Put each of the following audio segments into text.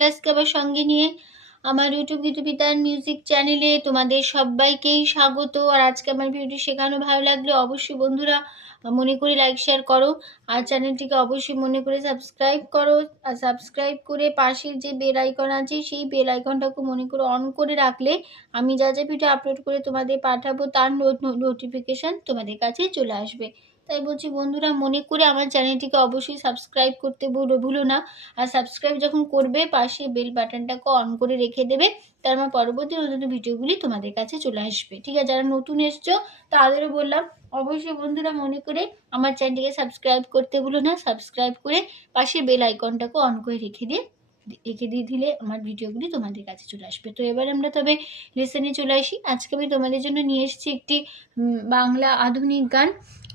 আজকে আবার সঙ্গে নিয়ে আমার ইউটিউব গীতবিতান মিউজিক চ্যানেলে তোমাদের সবাইকেই স্বাগত। আর আজকে আমার ভিডিওটি শেখানো ভালো লাগলে অবশ্যই বন্ধুরা মনে করে লাইক শেয়ার করো, আর চ্যানেলটিকে অবশ্যই মনে করে সাবস্ক্রাইব করো। আর সাবস্ক্রাইব করে পাশের যে বেল আইকন আছে সেই বেল আইকনটাকে মনে করে অন করে রাখলে আমি যা যা ভিডিও আপলোড করে তোমাদের পাঠাবো তার নোটিফিকেশান তোমাদের কাছে চলে আসবে। তাই বলছি বন্ধুরা, মনে করে আমার চ্যানেলটিকে অবশ্যই সাবস্ক্রাইব করতে ভুলো না। আর সাবস্ক্রাইব যখন করবে পাশে বেল বাটনটাকে অন করে রেখে দেবে, তার আমার পরবর্তী নতুন ভিডিওগুলি তোমাদের কাছে চলে আসবে। ঠিক আছে, যারা নতুন এসছো তাদেরও বললাম অবশ্যই বন্ধুরা মনে করে আমার চ্যানেলটিকে সাবস্ক্রাইব করতে ভুলো না। সাবস্ক্রাইব করে পাশে বেল আইকনটাকে অন করে রেখে দিয়ে দিলে আমার ভিডিওগুলি তোমাদের কাছে চলে আসবে। তো এবার আমরা তবে লেসনে চলে আসি। আজকে আমি তোমাদের জন্য নিয়ে এসেছি একটি বাংলা আধুনিক গান,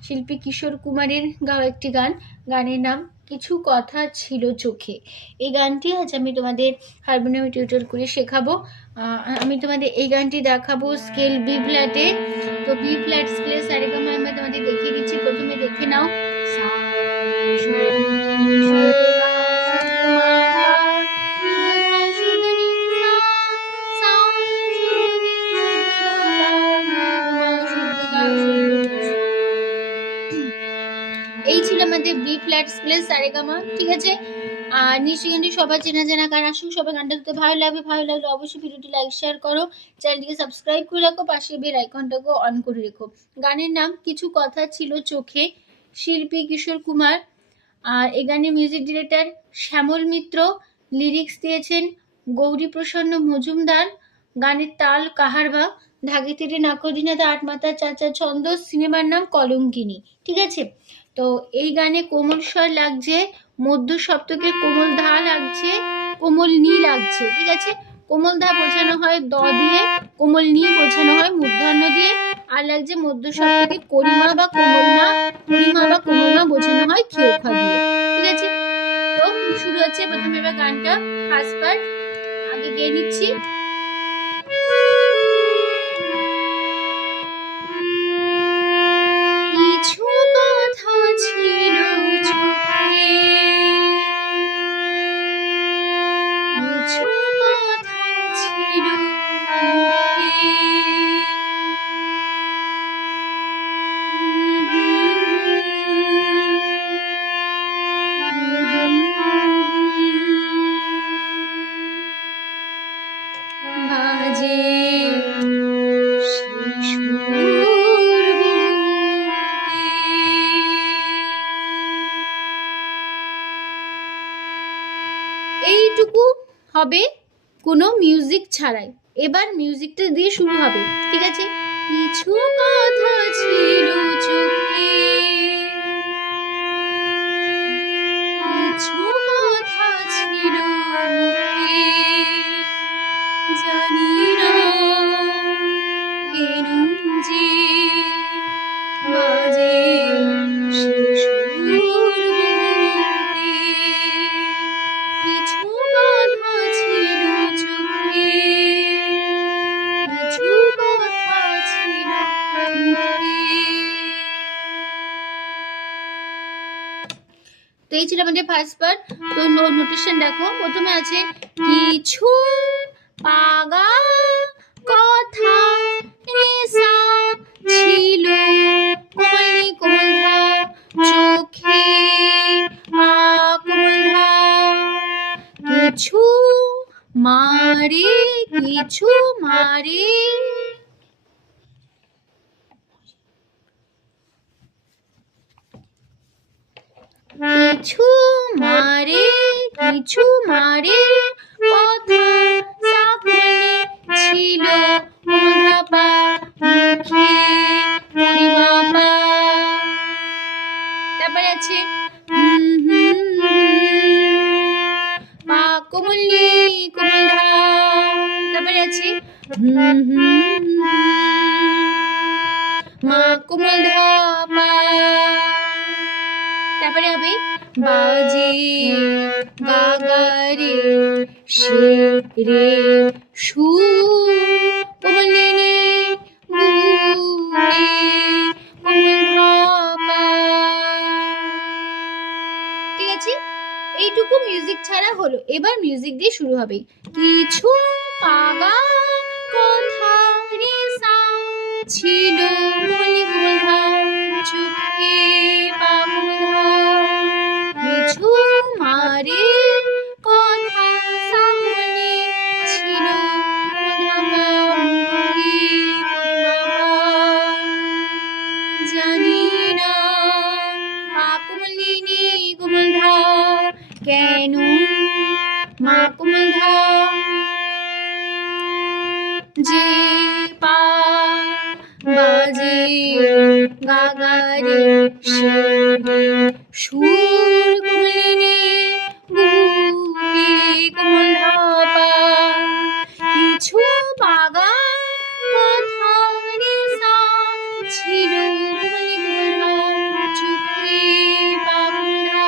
শিল্পী কিশোর কুমারের গাওয়া একটি গান। গানের নাম কিছু কথা ছিল চোখে। এই গানটি আজ আমি তোমাদের হারমোনিয়াম টিউটর করে শেখাবো। আমি তোমাদের এই গানটি দেখাবো স্কেল বি ফ্ল্যাটে। তো বি ফ্ল্যাট স্কেলে সারেগামা আমি তোমাদের দেখিয়ে দিচ্ছি। প্রথমে দেখে নাও এই ছিল আমাদের বি ফ্ল্যাট স্কেলে সারেগামা। ঠিক আছে, আর নিশ্চয়ই গানটি সবার চেনা জানা গান। আসুক সবাই গানটা দেখতে ভালো লাগবে অবশ্যই ভিডিওটি লাইক শেয়ার করো, চ্যানেলটিকে সাবস্ক্রাইব করে রাখো, পাশে বেল আইকনটাকে অন করে রেখো। গানের নাম কিছু কথা ছিল চোখে, শিল্পী কিশোর কুমার। আর এই গানের music director Shyamal Mitra, lyrics দিয়েছেন গৌরী প্রসন্ন মজুমদার। গানের তাল কাহারবা, ধাগে তেরে নাকদিনাথ আটমাতা চাচা ছন্দ। সিনেমার নাম কলঙ্কিনী। ঠিক আছে, তো এই গানে কোমল স্বর লাগছে, মধ্য সপ্তকে কোমল ধা লাগছে, কোমল নি লাগছে। ঠিক আছে, কোমল ধা বোঝানো হয় দ দিয়ে, কোমল নি বোঝানো হয় মূর্ধন্য দিয়ে, আর লাগছে মধ্য সপ্তকে করিমা বা কোমল মা বোঝানো হয় খেউখা দিয়ে। ঠিক আছে, তো শুরু হচ্ছে প্রথমে এবার গানটা ফার্স্ট পার্ট আগে গেয়ে নিচ্ছি। কিছু কথা ছিল চোখে, কিছু কথা ছিল বাজে এইটুকু হবে কোনো মিউজিক ছাড়াই। এবার মিউজিকটা দিয়ে শুরু হবে। ঠিক আছে, কিছু কথা ছিল চোখে, কিছু কথা ছিল মুখে, জানি না কেন যে বাজে সে সুর বুকে। কিছু কথা ছিল চোখে, কিছু কথা ছিল মুখে। তো এই ছিল আমাদের ফার্স্ট পার্ট। তো নোটেশন দেখো, প্রথমে আছে কিছু পাগা কথা রেসা ছিল কোমল ধা চোখে, কোমল ধা কিছু মারে, কিছু মারে, কিছু মারে, কিছু মারে কথা সামনে ছিল কোমলধা মুখে পরিমাপা। তারপরে আছে মা কোমলি কোমলধা। তারপরে আছে মা কোমলধা পা। তারপরে হবে বাজে গাগারে সে রে সু কোমলিনী বুকে কোমলধা পা। ঠিক আছে, এইটুকু মিউজিক ছাড়া হলো, এবার মিউজিক দিয়ে শুরু হবে। কিছু পাগা কথা রে সা ছিল বলি গোধা চোখে পাগলা, কিছু মারে কথা সামনে ছিল জানি না মাকুমলিনী কুমধা কেন মা কুমধা যে পা বাজে গাগারে সুর কুমলিনী বুকে কুমধা পা কিছু পাগা কথা রে সা ছিল চোখে পাগলা,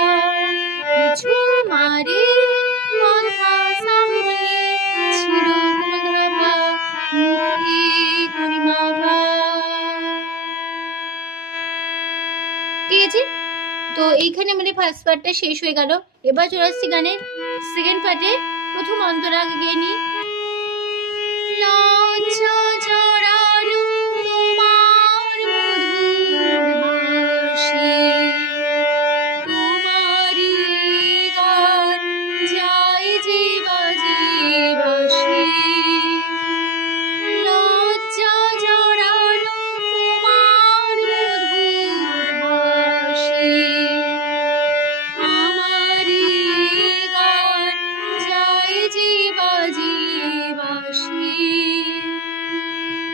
কিছু মারে কথা সামনে ছিল মুখে গরিমা। ঠিক আছে, তো এইখানে আমাদের ফার্স্ট পার্টটা শেষ হয়ে গেল। এবার চলে আসছি গানের সেকেন্ড পার্টে। প্রথম অন্তরা গিয়ে নি লজ্জা জড়ানো তোমার মধুর হাসি, তোমারই গান যায় যে বাজে বাঁশি, লজ্জা জড়ানো তোমার মধুর হাসি, আমারই গান যায় যে বাজে বাঁশি,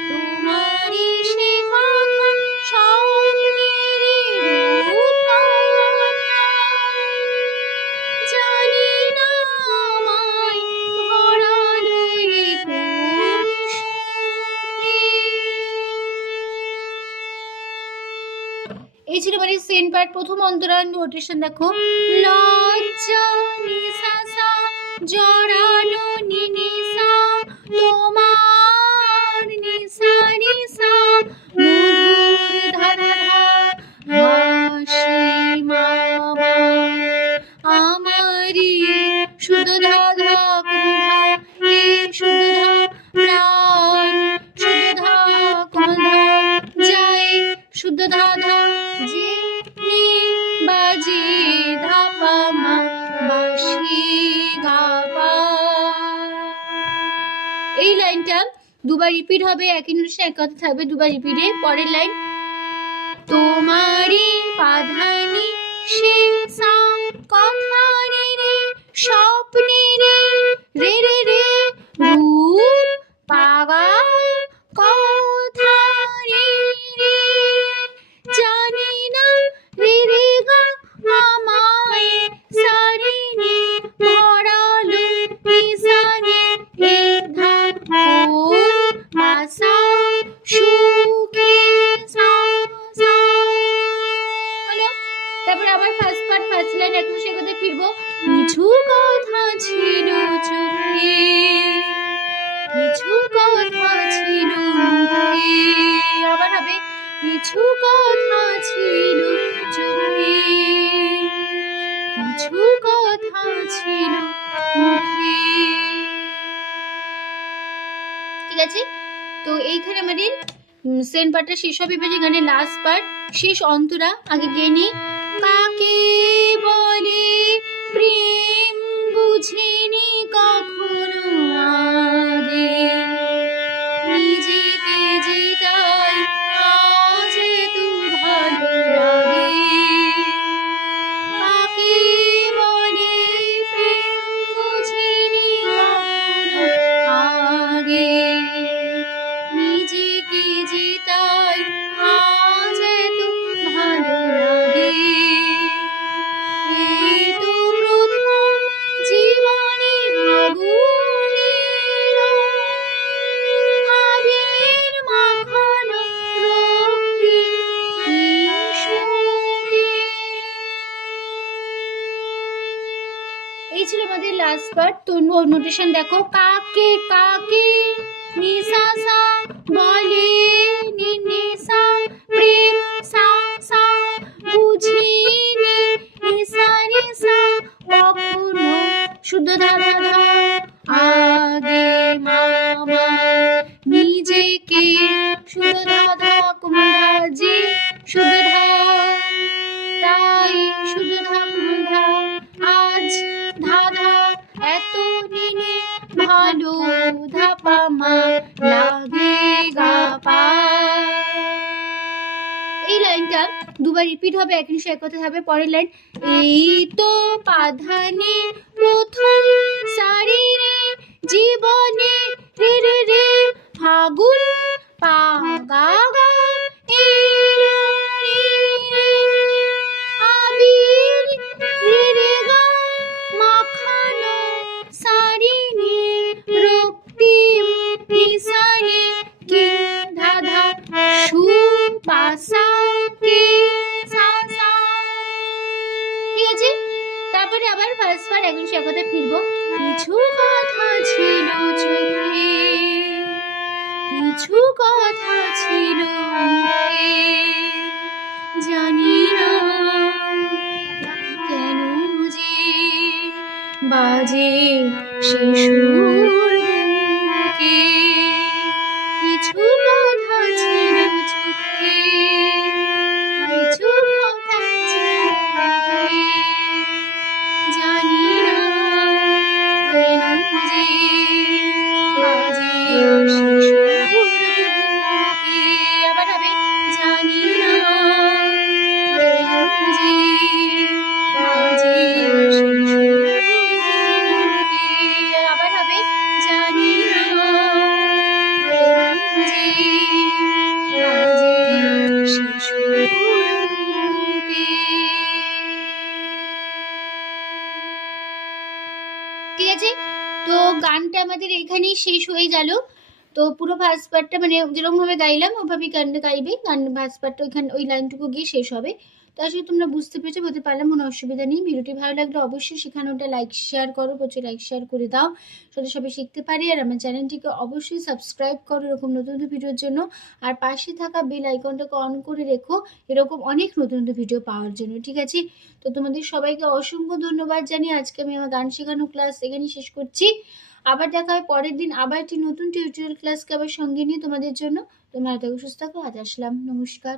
তোমারই সে কথা স্বপ্নের রূপকথা, জানি না আমায় ভরালো কোন সুখে। এই ছিল মানে সেন পার্ট। প্রথম অন্তরার নোটেশন দেখো, লজ্জা নিসা সা জড়ানো নিনিসা তোমার নিসা নিসা মধুর ধারা হাসি মামা, আমারি শুধু ধাধা কুমধা এ শুধু প্রাণ শুদ্ধ কুমধা যায় শুদ্ধ ধাধা যে নি বাজে ধাপা মা বাঁশি গাপা। এই লাইনটা দুবার রিপিট হবে, একই নোটেশন এক কথা থাকবে, দুবার রিপিটে। পরের লাইন তোমারই পাধানি সে সা কথা রে রে স্বপ্নে রে রে রে রে রূপ পাগা কথা রে রে, জানি না রে রে গা আমায় সারে নে ভরালো নিসানে এ ধা কোন ভাষা সুখে সা সা। হলো, তারপর আবার ফার্স্ট পার্ট ফার্স্ট লাইন একটু সে কথা ফিরবো। কিছু কথা ছিল চোখে, কিছু কথা ছিল মুখে, আবার হবে কিছু কথা ছিল চোখে, কিছু কথা ছিল মুখে। ঠিক আছে, তো এইখানে আমাদের সেন পার্টটা শেষ হবে। এবার এখানে লাস্ট পার্ট শেষ অন্তরা আগে গিয়ে নি কাকে বলে প্রেম বুঝিনি কখনো আগে, নিজেকে জিতাই আজ তু ভালো লাগে, কাকে বলে প্রেম বুঝিনি কখনো আগে, নিজেকে জিতাই আজ তু ভালো লাগে, এই তো প্রথম জীবনে ভাবুনের আবির মাখানো রক্তিম সুখে। এই ছিল আমাদের লাস্ট পার্ট। তো নোটেশন দেখো, কাকে কাকে নিসা সা বলে নিসা প্রেম সা সা বুঝিনি নিসা নিসা কখনো শুদ্ধ ধা ধা ধা আগে মামা নিজেকে শুদ্ধ ধা ধা কোমল ধা জি শুদ্ধ ধা তাই শুদ্ধ ধা কোমল ধা আজ ধা ধা এত দিনে ভালো ধাপা মা লাগে গা পা। এই লাইনটা দুবার রিপিট হবে, একই সাথে কথা হবে। পরের লাইন এই তো পাধানে প্রথম সারি রে জীবনে রে রে রে ফাগুন পা গা গা এলো রে রে আবির রে রে গা মাখানো সারি নে রক্তিম নিশানে কে ধা ধা সু পাসা কে সা সা। ঠিক আছে, তারপরে আবার ফার্স্ট বার এখন সে কথা ফিরবো। কিছু কথা ছিল চোখে কিছু কথা ছিল মুখে জানি না কেন যে বাজে সে সুর বুকে। কিছু কথা ছিল চোখে কিছু কথা ছিল মুখে জানি না কেন যে বাজে সে সুর বুকে। আবার হবে জানি না কেন যে বাজে সে সুর বুকে। আবার হবে জানি না কেন যে বাজে সে সুর বুকে। ঠিক আছে, তো গানটা আমাদের এখানেই শেষ হয়ে গেল। তো পুরো ফার্স্ট পার্টটা মানে যেরকম ভাবে গাইলাম ওভাবেই গানটা গাইবে, গান ফার্স্ট পার্টটা ওইখানে ওই লাইনটুকু গিয়ে শেষ হবে। তো আসলে তোমরা বুঝতে পেরেছো, বলতে পারলাম, কোনো অসুবিধা নেই। ভিডিওটি ভালো লাগলে অবশ্যই সেখানে ওটা লাইক শেয়ার করো, প্রচুর লাইক শেয়ার করে দাও, সাথে সবাই শিখতে পারি। আর আমার চ্যানেলটিকে অবশ্যই সাবস্ক্রাইব করো এরকম নতুন নতুন ভিডিওর জন্য। আর পাশে থাকা বেল আইকনটাকে অন করে রেখো এরকম অনেক নতুন নতুন ভিডিও পাওয়ার জন্য। ঠিক আছে, তো তোমাদের সবাইকে অসংখ্য ধন্যবাদ জানিয়ে আজকে আমি আমার গান শেখানো ক্লাস এখানেই শেষ করছি। আবার দেখা হয় পরের দিন আবার একটি নতুন টিউটোরিয়াল ক্লাসকে আবার সঙ্গে নিয়ে তোমাদের জন্য। তোমরা সুস্থ থাকো, আজ আসলাম, নমস্কার।